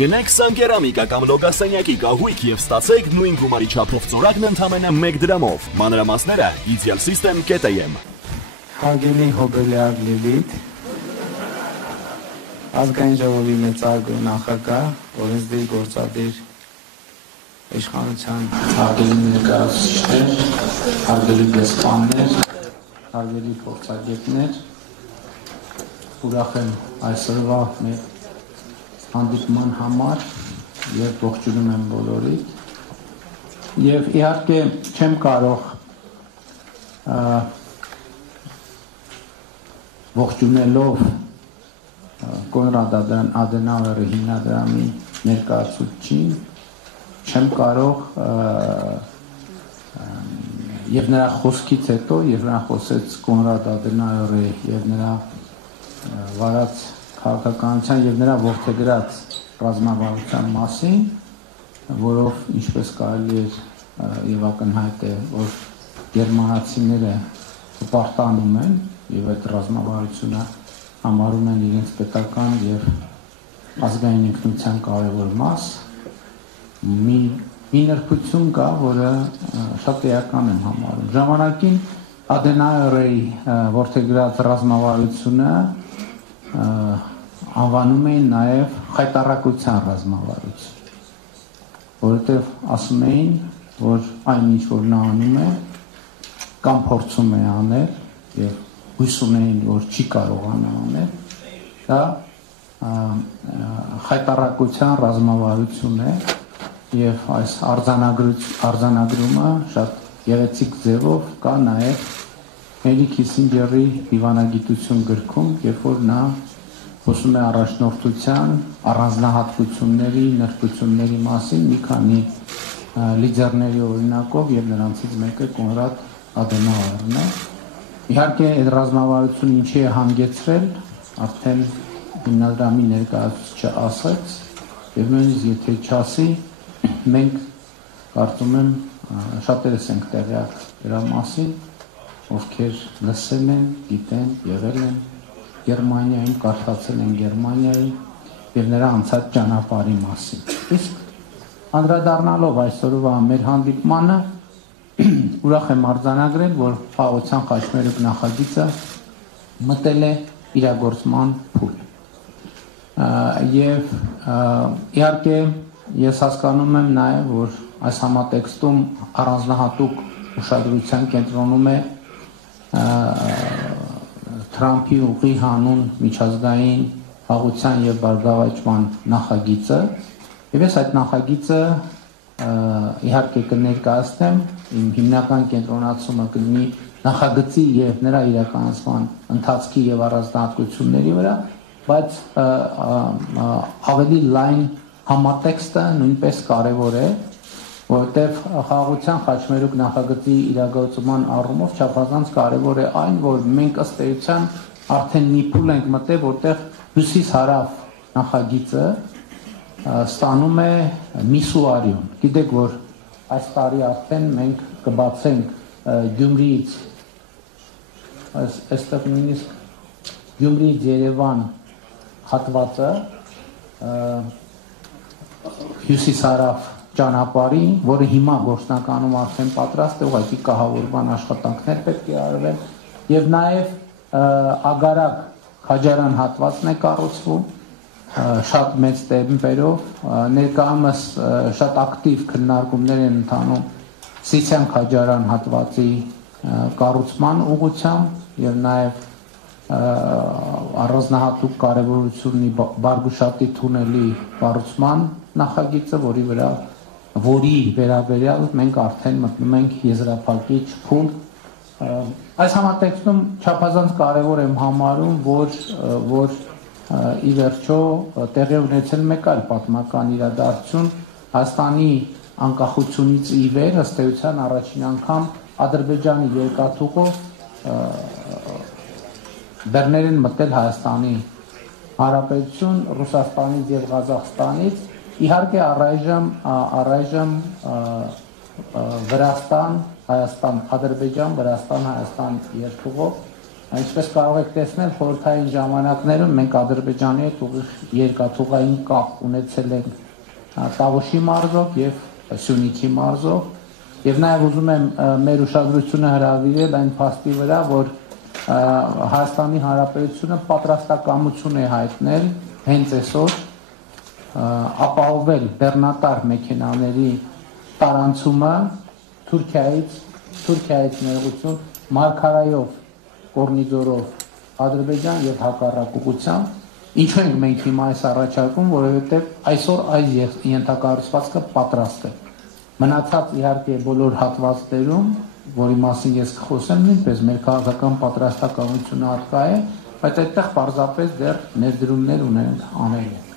Գնեք Սանկերամիկա կամ Լոգասենյակի կահույք և ստացեք նույն գումարի չափով ծորակն ընդամենը 1 դրամով։ Մանրամասները idealsystem.am։ Հարգելի Հոբելյար Լիլիթ, ազգային ժողովի մեծարգո նախագահ, օրենսդիր գործադիր իշխանության հարգելի ներկայացուցիչներ, հարգելի դեսպաններ, հարգելի փորձագետներ, ուրախ եմ այսօրվա մեր հանդիպման համար եւ ողջունում եմ բոլորիդ եւ իհարկե չեմ կարող ողջունելով Կոնրադ Ադենաուերի հիմնադրամի ներկայացուցիչին չեմ կարող եւ նրա խոսքից հետո եւ նա խոսեց Կոնրադ Ադենաուերի եւ նրա վարած քաղաքականության եւ նրա ողջագրած ռազմավարության մասին, որով ինչպես կարելի է եւ ակնհայտ է, որ գերմանացիները պարտանում են եւ այդ ռազմավարությունը համարում են իրենց պետական եւ ազգային ինքնության կարևոր մաս, մի նրբություն կա, որը շատ էական եմ համարում։ Ժամանակին Ադենաուերի ողջագրած ռազմավարությունը անվանում էին նաև խայտառակության ռազմավարություն, որովհետև ասում էին, որ այն ինչ որ նա անում է կամ փորձում է անել եւ հույս ունեին, որ չի կարողանա անել, դա խայտառակության ռազմավարություն է եւ այս արձանագրումը շատ գեղեցիկ ձևով կա նաև Հենրի Քիսինջերի դիվանագիտություն գրքում, երբ որ նա խոսում է առաջնորդության առանձնահատկությունների, նրբությունների մասին մի քանի լիդերների օրինակով եւ նրանցից մեկը Կոնրադ Ադենաուերն է։ Իհարկե այդ ռազմավարությունը ինչի է հանգեցրել, արդեն հիմնադրամի ներկայացուցիչը ասաց, եւ նույնիսկ եթե չասի, մենք կարծում եմ շատերս ենք տեղյակ դրա մասին, ովքեր լսել են, գիտեն, եղել են Գերմանիայում, կարդացել են Գերմանիայում եւ նրա անցած ճանապարհի մասին։ Իսկ անդրադառնալով այսօրվա մեր հանդիպմանը, ուրախ եմ արձանագրել, որ Խաղաղության խաչմերուկ նախագիծը մտել է իրագործման փուլ։ Եվ իհարկե ես հասկանում եմ նաեւ, որ այս համատեքստում առանձնահատուկ ուշադրության կենտրոնում է Թրամփի ուղի հանուն միջազգային խաղաղության եւ բարգավաճման նախագիծը, եւ ես այդ նախագիծը իհարկե կներկայացնեմ, իմ հիմնական կենտրոնացումը կլինի նախագծի եւ նրա իրականացման ընթացքի եւ առանձնահատկությունների վրա, բայց ավելի լայն համատեքստը նույնպես կարեւոր է, որտեղ խաղաղության խաչմերուկ նախագծի իրագործման առումով չափազանց կարևոր է այն, որ մենք ըստ էության արդեն մի փուլ ենք մտել, որտեղ հյուսիս-հարավ նախագիծը ստանում է միսուարիոն։ Գիտեք, որ այս տարի արդեն մենք կբացենք Գյումրիից, այստեղ նույնիսկ Գյումրիից Երևան հատվածը հյուսիս-հարավ ճանապարհին, որը հիմա գործնականում արդեն պատրաստ է, ուղղակի կահավորման աշխատանքներ պետք է արվեն, եւ նաեւ Ագարակ Քաջարան հատվածն է կառուցվում շատ մեծ տեմպերով, ներկայումս շատ ակտիվ քննարկումներ են ընթանում Սիսիան Քաջարան հատվածի կառուցման ուղղությամբ եւ նաեւ առանձնահատուկ կարեւորություն ունի Բարգուշատի թունելի կառուցման նախագիծը, որի վերաբերյալ մենք արդեն մտնում ենք եզրափակիչ փուլ։ Այս համատեքստում չափազանց կարևոր եմ համարում, որ ի վերջո տեղի ունեցել մեկ այլ պատմական իրադարձություն Հայաստանի անկախությունից ի վեր, ըստ էության առաջին անգամ Ադրբեջանի երկաթուղով բեռներ են մտել Հայաստանի Հանրապետություն, Ռուսաստանից եւ Ղազախստանից, իհարկե առայժմ Վրաստան, Հայաստան, Ադրբեջան, Վրաստան, Հայաստան երկուղով Ինչպես կարող եք տեսնել, խորհրդային ժամանակներում մենք Ադրբեջանի հետ ուղիղ երկաթուղային կապ ունեցել ենք Տավուշի մարզով եւ Սյունիքի մարզով, եւ նաեւ ուզում եմ մեր ուշադրությունը հրավիրել այն փաստի վրա, որ Հայաստանի Հանրապետությունը պատրաստակամություն է հայտնել հենց այսօր ապահովել բեռնատար մեքենաների տարանցումը Թուրքիայից ներողություն Մարգարայով Կորնիձորով Ադրբեջան եւ հակառակ ուղղությամբ, ինչու ենք մենք հիմա այս առաջարկում, որովհետեւ այսօր այս ենթակառուցվածքը պատրաստ է։ Մնացած իհարկե բոլոր հատվածներում, որի մասին ես կխոսեմ, նույնպես մեր քաղաքական պատրաստակամությունը արկա է, բայց այդտեղ պարզապես դեռ ներդրումներ ունեն անելը։